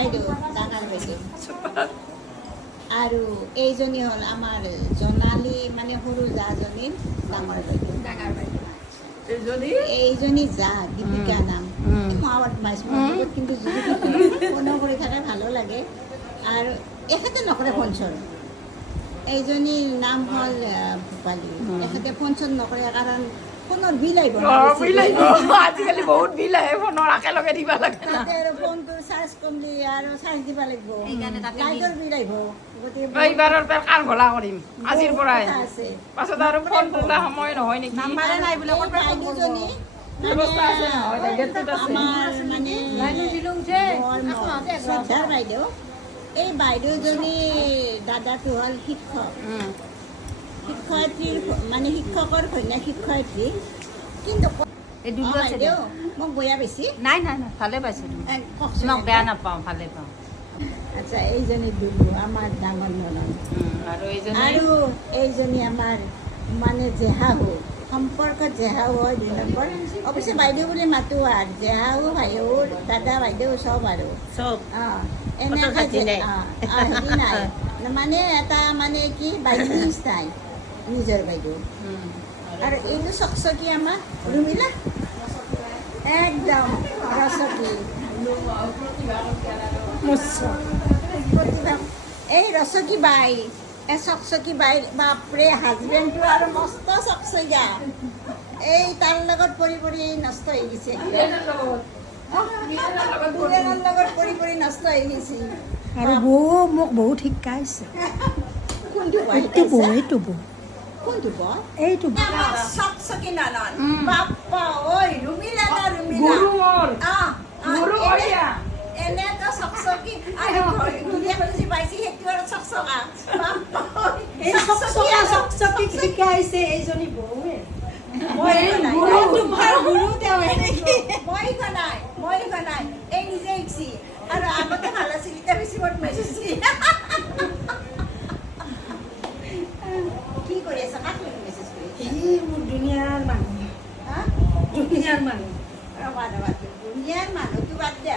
বাইদেউ ডাঙৰ বাইদেউ আৰু এইজনী হ'ল আমাৰ জোনালী মানে সৰু জাজনীৰ ডাঙৰ বাইদেউ এইজনী যা দীপিকা নাম মাৱাত মাইছ কিন্তু ফোনো কৰি থাকে ভালো লাগে আৰু এখেতে নকৰে ফোন-চোন এইজনীৰ নাম হ'ল ভূপালী এখেতে ফোন-চোন নকৰে কাৰণ ফোনৰ বিল আহিব আজিকালি বহুত বিল আহে ফোনৰ একেলগে দিব লাগে তাতে আৰু ফোনটোৰ চাৰ্জ কমলি আৰু চাৰ্জ দিব লাগিব লাইটৰ বিল আহিব এইবাৰৰ পৰা কাল ঘোলা কৰিম আজিৰ পৰাই পাছত আৰু ফোন তোলা সময় নহয় নেকি নাম্বাৰে নাই বোলে বাইদেউজনী আমাৰ মানে শ্ৰদ্ধাৰ বাইদেউ এই বাইদেউজনী দাদাটো হ'ল শিক্ষক শিক্ষয়িত্ৰীৰ মানে শিক্ষকৰ কন্যা শিক্ষয়িত্ৰী কিন্তু বাইদেউ মোক বেয়া বেছি নাই নাই নাই ভালে পাইছোঁ তোমাক বেয়া নাপাওঁ ভালে পাওঁ আচ্ছা এইজনী দুলু আমাৰ ডাঙৰ ননদ আৰু এইজনী আমাৰ মানে জেহাহু সম্পৰ্কত জেহাহু হয় 2 নম্বৰ অৱশ্যে বাইদেউ বুলি মাতোঁ আৰু জেহাহু ভাইও দাদা বাইদেউ চব আৰু চব এনেকৈ হেৰি নাই মানে এটা মানে কি বাইদেউ নিচিনাই নিজৰ বাইদেউ আৰু এইটো চকচকী আমাৰ ৰুমিলা একদম ৰচকী এই ৰচকী বাই এই চকচকী বাই বাপৰে হাজবেণ্ডটো আৰু মস্ত চকচকীয়া এই তাৰ লগত পৰি পৰি নষ্ট হৈ গৈছে লগত পৰি পৰি নষ্ট হৈ গৈছে আৰু বৌ মোক বহুত শিকাইছে কোনটো এইটো বৌ কোনটো বৌ এইটো চকচকী ননদ বাপ্পা ঐ ৰুমিলা না ৰুমিলা এনেটা চকচকী আৰু ঘূৰি পাইছে সেইটো আৰু চকচকা চকচকী শিকাইছে এইজনী বৌৱে মই নাই এই নিজে শিকছি আৰু আগতে ভাল আছিল এতিয়া বেছি বদমাইছি কি কৰি আছা কাক মেছেজ কৰি মোৰ দুনিয়াৰ মানুহ দুনিয়াৰ মানুহ দুনিয়াৰ মানুহটো বাদ দে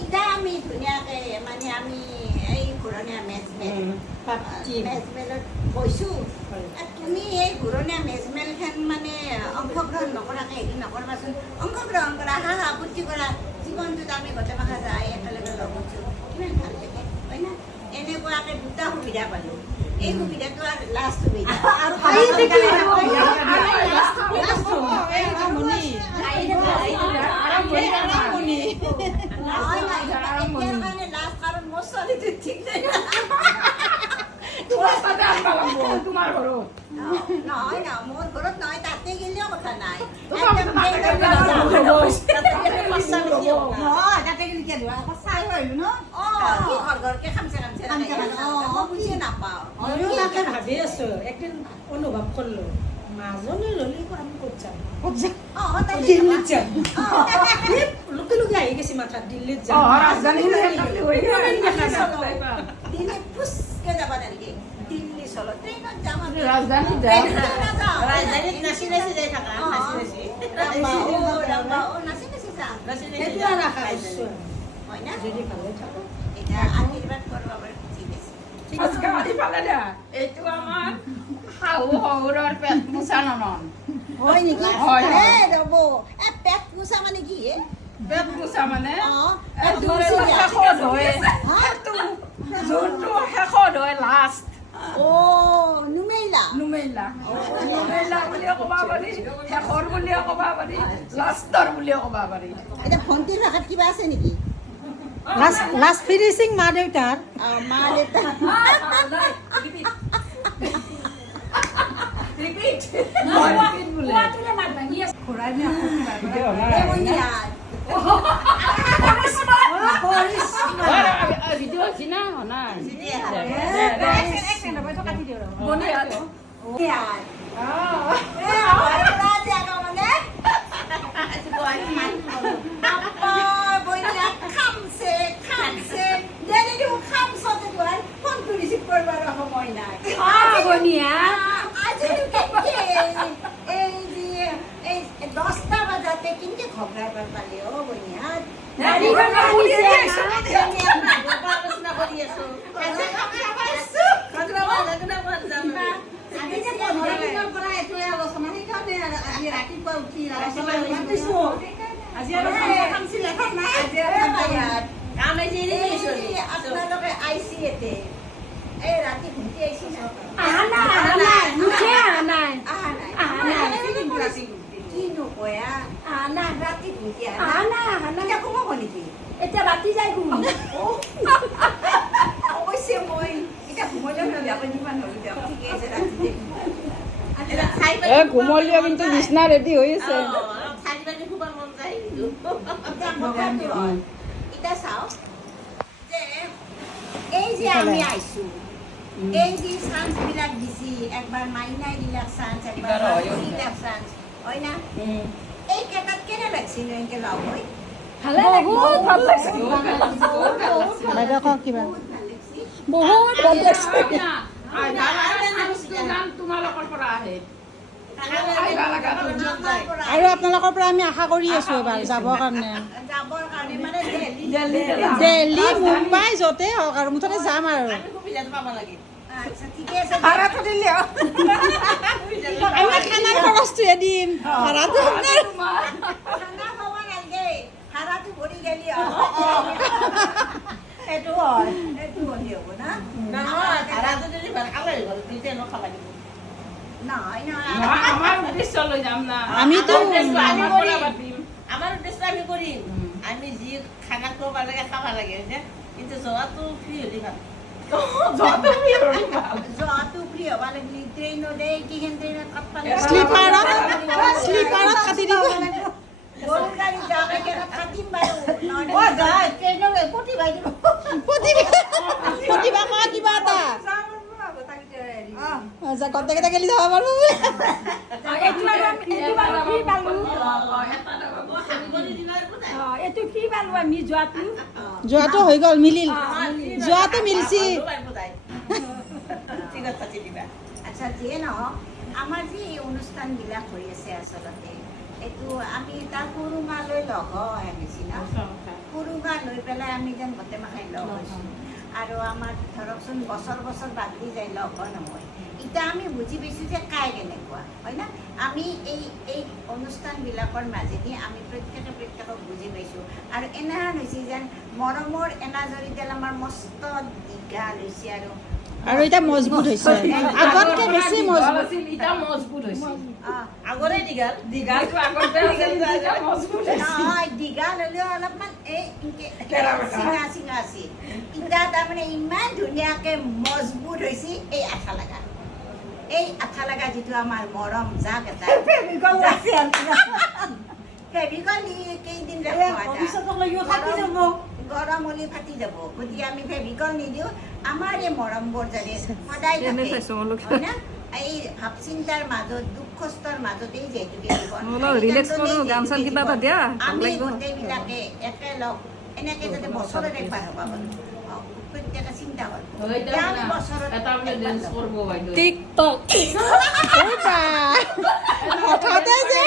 এতিয়া আমি ধুনীয়াকৈ মানে আমি এই ঘূৰণীয়া মেজমেলত গৈছোঁ তুমি এই ঘূৰণীয়া মেজমেলখন মানে অংশগ্ৰহণ নকৰাকৈ হেৰি নকৰবাচোন অংশগ্ৰহণ কৰা হা আপত্তি কৰা জীৱনটোত আমি গোটেইমাখা যায় একেলগে লগ হৈছোঁ কিমান ভাল লাগে হয় না এনেকুৱাকৈ 2টা সুবিধা পালোঁ এই সুবিধাটো আৰু লাষ্ট সুবিধা নহয় না মোৰ ঘৰত নহয় তাতে গেলেও কথা নাই বুজি নাপাওঁ ভাবি আছো একদিন অনুভৱ কৰিলো মাজনী ললি আমি ক'ত যাম দিল্লীত যাম লোকে লোকে আহি গৈছে মাথাত দিল্লীত যাম দিল্লী ফুচকে যাবা নেকি দিল্লী চলো ট্ৰেইনত যাম ৰাজধানীত ৰাজধানীত নাচি নাচি যাই থাকা নাচি নাচি যাম সেইটো আৰু আশা কৰিছো হয় না যদি ভালে থাকো এতিয়া আশীৰ্বাদ কৰিব পাৰে ঠিক আছে এইটো আমাৰ শাহু শহুৰৰ পেট পোছা ননন হয় নেকি হয় ৰ'ব পেট পোছা মানে কি পেট পোছা মানে যোনটো শেষত হয় লাষ্ট নুমেইলা নুমেইলা বুলিও ক'ব পাৰি শেষৰ বুলিও ক'ব পাৰি লাষ্টৰ বুলিও ক'ব পাৰি এতিয়া ভণ্টিৰ ভাষাত কিবা আছে নেকি লাষ্ট ফিনিচিং মা দেউতাৰ মা দেউতা ভিডিঅ' হৈছে না নাই এই 10টা বাজাতে কিন্তু ঘবৰাই পালি অ' বইনিয়াত দাড়িখনকে পুৰিছে না। আলোচনা কৰি আছো আজি খাব পাইছো আজি যে 15 দিনৰ পৰা এইটোৱে আলোচনা সেইকাৰণে আজি ৰাতিপুৱা উঠি আলোচনা কৰিছো আজি আৰু কাম ছিল এখন নাই কাম আজি আপোনালোকে আইছি এতে এই ৰাতি ঘুমটি আইছি না আহা নাই মুখে আহা নাই আহা নাই আহা নাই কিনো কয়া আহা নাই ৰাতি ঘুমটি আহা নাই আহা নাই এতিয়া কমাব নেকি এতিয়া ৰাতি যাই ঘুম অৱশ্যে মই এতিয়া ঘুমলৈ নহ'লে আপুনি যিমান হ'লো দিয়ক ঠিকে আছে ৰাতি ঘুমলিও কিন্তু বিছনা ৰেডি হৈ আছে এতিয়া চাওক যে এই যে আমি আহিছো এই যে চান্স বিলাক দিছি একবাৰ মাইনাই দিলাক চান্স একবাৰ দিলাক চান্স হয় না এই কেইটাত কেনে লাগছি ন এনেকে লগ হৈ ভালে বহুত ভাল লাগছে বাইদেউ কওক কিবা বহুত ভাল লাগছি বহুত ভাল লাগছে তোমালোকৰ পৰা আহে আৰু আপোনালোকৰ পৰা আমি আশা কৰি আছো এবাৰ যাবৰ কাৰণে যাবৰ কাৰণে মানে দিল্লী মুম্বাই য'তে হওক আৰু মুঠতে যাম আৰু আচ্ছা ঠিকে আছে ভাড়াটো দিলে আমি খানাৰ খৰচটোহে দিম ভাড়াটো আপোনাৰ খানা খাব নালাগে ভাড়াটো ভৰি গেলি সেইটো হয় সেইটো হ'লে হ'ব না নহয় নহয় আমাৰ উদ্দেশ্য লৈ যাম না আমিতো আমাৰ উদ্দেশ্য আমি কৰিম আমি যি খানা খাব লাগে খাব লাগে হয়নে কিন্তু যোৱাটো ফ্ৰী হ'লে ভাল যোৱাটো যোৱাটো ফ্ৰী হ'ব লাগিলে ট্ৰেইনতে কিখন ট্ৰেইনত কাটবা শ্লিপাৰত কাটি দিব গৰু গাড়ী যাওঁতে কেইটাত কাটিম বাৰু নহয় ট্ৰেইনত প্ৰতিভাই দিব প্ৰতিভা কোৱা কিবা এটা গোটেইকেইটা গেলি যাব পাৰো এইটো কি পালো আমি যোৱাটো যোৱাটো হৈ গ'ল মিলিল যোৱাটো মিলছি আচ্ছা যিয়ে নহওক আমাৰ যি এই অনুষ্ঠানবিলাক হৈ আছে আচলতে এইটো আমি তাৰ সুৰুঙালৈ লগ হৈ আনিছি ন সুৰুঙা লৈ পেলাই আমি যেন গোটেইমাখাই লগ হৈছোঁ আৰু আমাৰ ধৰকচোন বছৰ বছৰ বাদ দি যায় লগ হয় নহয় এতিয়া আমি বুজি পাইছোঁ যে কাই কেনেকুৱা হয় না আমি এই অনুষ্ঠানবিলাকৰ মাজেদি আমি প্ৰত্যেকক বুজি পাইছোঁ আৰু এনেহেন হৈছে যেন মৰমৰ এনাজৰীডাল আমাৰ মস্ত দীঘল হৈছে আৰু এতিয়া মজবুত হৈছে আগতকে বেছি মজবুত এতিয়া মজবুত হৈছে আগৰে দীঘল দীঘলটো আগতে আছিল এতিয়া মজবুত হৈছে নহয় দীঘল হ'লেও অলপমান এই চিঙা চিঙা আছিল এতিয়া তাৰমানে ইমান ধুনীয়াকৈ মজবুত হৈছে এই আঠা লগা যিটো আমাৰ মৰম জাক এটা ফেভিকল কেইদিন গৰম হ'লে ফাটি যাব গতিকে আমি ফেভিকল নিদিওঁ আমাৰ এই মৰমবোৰ যাতে সদায় থাকে হয় না এই ভাৱ চিন্তাৰ মাজত দুখ কষ্টৰ মাজতেই যিহেতুকে আমি গোটেইবিলাকে একেলগ এনেকে যাতে বছৰত একবাৰ হ'ব পাৰোঁ প্ৰত্যেকে চিন্তা কৰোঁ আমি বছৰত টিকটক হঠাতে যে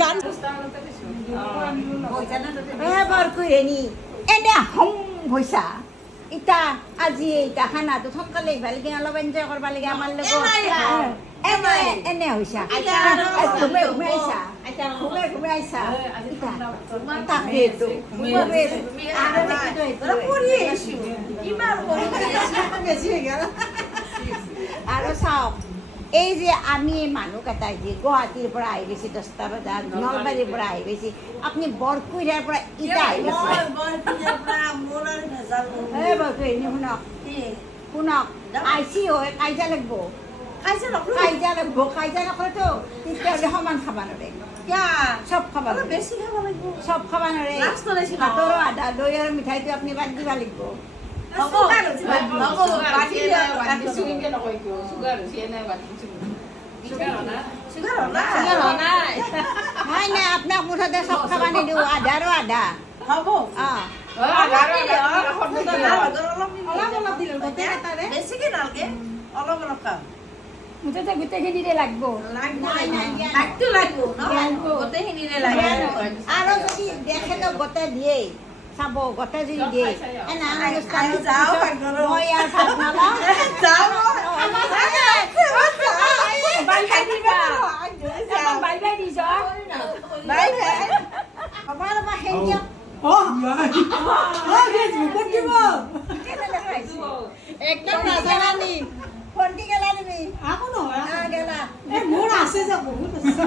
গান এনে হম হৈছা ইতা আজি ইতা খানাটো সোনকালে ভালকে অলপ এনজয় কৰিব লাগে আমাৰ লগত এনে হৈছা ঘুমে ঘুমে আহিছা তাকেইতো আৰু চাওক এই যে আমি মানুহকেইটাই যে গুৱাহাটীৰ পৰা আহি গৈছে 10টা বজাত নলবাৰীৰ পৰা আহি গৈছে আপুনি বৰকুৰিয়াৰ পৰা ইটা আহি গৈছে শুনক আইচি হয় কাজিয়া লাগব কাজিয়া নকৰেতো তেতিয়াহ'লে সমান খাব নোৱাৰে চব খাব চব খাব নোৱাৰে ভাতৰো আধা দৈ আৰু মিঠাইটো আপুনি বাদ দিব লাগিব নাই নাই আপোনাক মুঠতে চব খাব নিদিওঁ আধাৰো আধা হ'ব অলপ দিলোঁ বেছিকে নালাগে অলপ অলপ খাম মুঠতে গোটেইখিনিৰে লাগিব নাই, নাই, দিয়া নাই। লাগতো লাগব গোটেইখিনিৰে লাগে আৰু যদি দেখেতো গোটেই দিয়েই চাব গোটেই যদি দিয়ে এনে অনুষ্ঠান যাওঁ মই ইয়াৰ ভাত নলওঁ বাই দিবা বাই বাই দিছ হ'ব ৰ'বা সেয়া একদম নাজানানি ফোনটি গেলা তুমি আকৌ নহয় গেলা মোৰ আছে যে বহুত আছে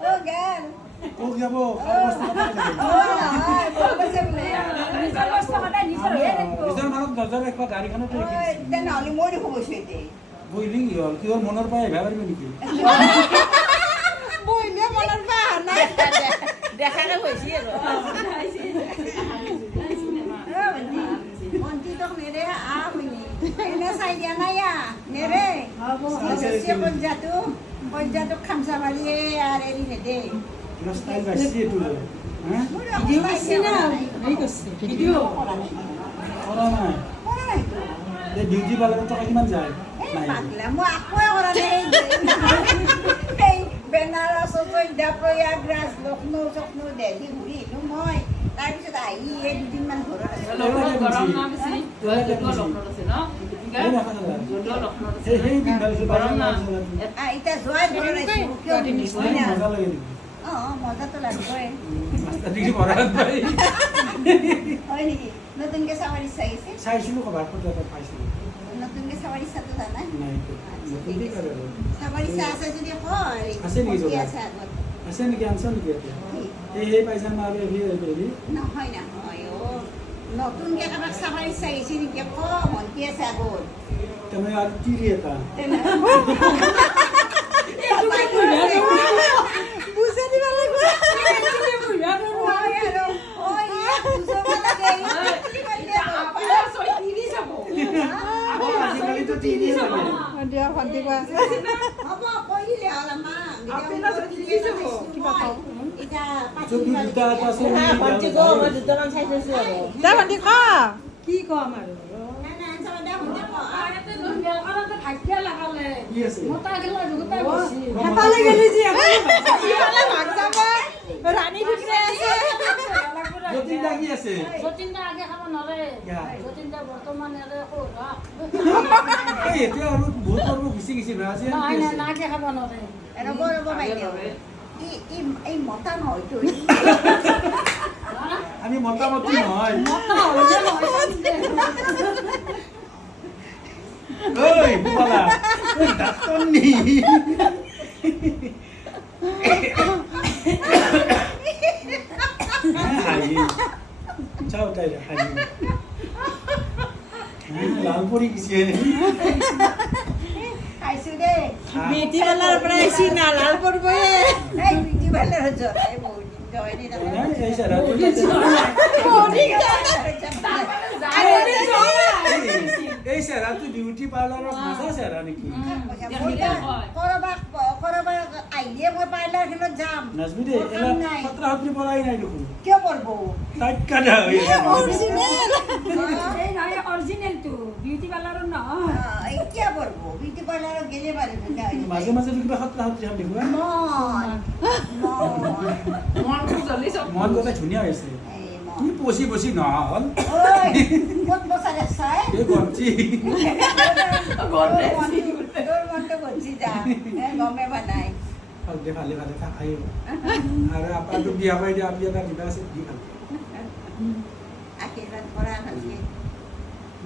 অ গেল ক'ত যাব অ নহয় বৰ কৈছে বোলে নিজৰ বস্তু সদায় নিজৰ হৈয়ে থাকিব নিজৰ মানুহ নজৰ ৰাখিবা গাড়ীখনতে ঐ, তেনেহ'লে মই দেখোন গৈছোঁ এতিয়া বহিলি কি হ'ল কিহৰ মনৰ পৰা আহিবা পাৰিবি নেকি বহিলে মনত পৰা অহা নাই দেখাকে গৈছি আৰু মন্ত্ৰীটোক নেৰে শুনি এনে চাই দিয়া নাই নেৰে পঞ্জাটোক খামচা মাৰিয়ে আৰু এৰি নেদে কিবা ষ্টাইল পাইছি এইটো হা ভিডিঅ' কৰিছে না হেৰি কৰিছে ভিডিঅ' কৰা নাই এই বিউটি পাৰ্লাৰত টকা কিমান যায় নাই পাতলা মই আকৌ কৰা নাই সেই বেনাৰস প্ৰয়াগৰাজ লক্ষ্ণৌ চক্ষ্ণৌ দেলহি ঘূৰি আহিলোঁ মই তাৰপিছত আহি এই দুদিনমান ঘৰত আছিলোঁ গৰম না বেছি লক্ষ্ণত আছে ন সেই পিন্ধাইছো গৰম না এতিয়া যোৱাই ঘৰত আহিছোঁ কিয় হয় না মজা লাগে নেকি অঁ মজাটো লাগিবই মাষ্টাৰ ডিগ্ৰী পঢ়াত পাই হয় নেকি নতুনকৈ চাৱাৰ ইচ্ছা আহিছে চাইছিলোঁ ক'ৰবাত ফটো এটা পাইছিলোঁ নতুনকৈ চাৱাৰ ইচ্ছাটো জানাই নাই নতুনকে কৰে আৰু চাৱাৰ ইচ্ছা আছে যদি কয় আছে নেকি ভণ্টি যোগাৰ? আছে আগত আছে নেকি আনছা নেকি এতিয়া কি? সেই পাইজামা আৰু হেৰি নহয় নহয় অ' নতুনকৈ কাৰোবাক চাৱাৰ ইচ্ছা আহিছে নেকি ক ভণ্টি আছে আগত তাৰমানে আৰু তিৰি এটা বুজাই দিব লাগিব আজিকালিতো তিৰি লাগে দিয়া ভণ্টি কোৱা চকু দুটা এটা আছে দুটামান চাই থৈছো আৰু যা ভণ্টি ক কি ক'ম আৰু ভাগ্য লগালে কি আছে মতা গেলা দুটা গৈছি হেঁপালে গেলি যে ইফালে ভাগ যাব ৰাণী দুটা আছে যতীন দা কি আছে যতীনদা আগে খাব নোৱাৰে কিয়া? যতীনদা বৰ্তমান ইয়াতে সৌৰা এই এতিয়া আৰু বহুত পৰ্ব গুচি গৈছে আজি আৰু নাই কি নাই আছে? নাকে খাব নোৱাৰে ৰ'ব ৰ'ব বাইদেউ এই মতা নহয়তো আমি মোটামুটি নহয় ঐ বুবালা ঐ ডাক্তৰ নি হাঁহি চাও তাই হাঁহি লাল পৰি গৈছে খাইছোঁ দেই বিউটি পাৰ্লাৰৰ পৰা আহিছি না লাল কৰিবয়ে এই বিউটি পাৰ্লাৰত যোৱাই বহুত দিন যোৱাই এই চাৰা এই চেহেৰাটো বিউটি পাৰ্লাৰৰ মজা চেহেৰা নেকি কৰবাত আহিলে মই পাৰ্লাৰখনত যাম নাজবি দেই মোৰ কাম নাই। সত্ৰা সত্ৰী পৰাই নাই দেখোন কিয় পঢ়ব টাইট কাটা হৈ আছে অৰিজিনেল এই নহয় অৰিজিনেলটো বিউটি পাৰ্লাৰৰ নহয় কিয় পঢ়ব বিউটি পাৰ্লাৰত গেলে পাৰি মাজে মাজে কিবা সত্ৰা সত্ৰী হাম দেখুৱা মনটো জ্বলি চব মন গোটেই ধুনীয়া হৈছে কি পচি পচি নহ'ল ক'ত বচাৰে চাই এই গঞ্জি তোৰ মনটো গঞ্জি যা গমে বনাই ভালকে ভালে ভালে থাক আহিব আৰু আপোনাৰতো বিয়া পাই দিয়া আমি এটা দিবা আছে দি ভাল আশীৰ্বাদ কৰা ভালকে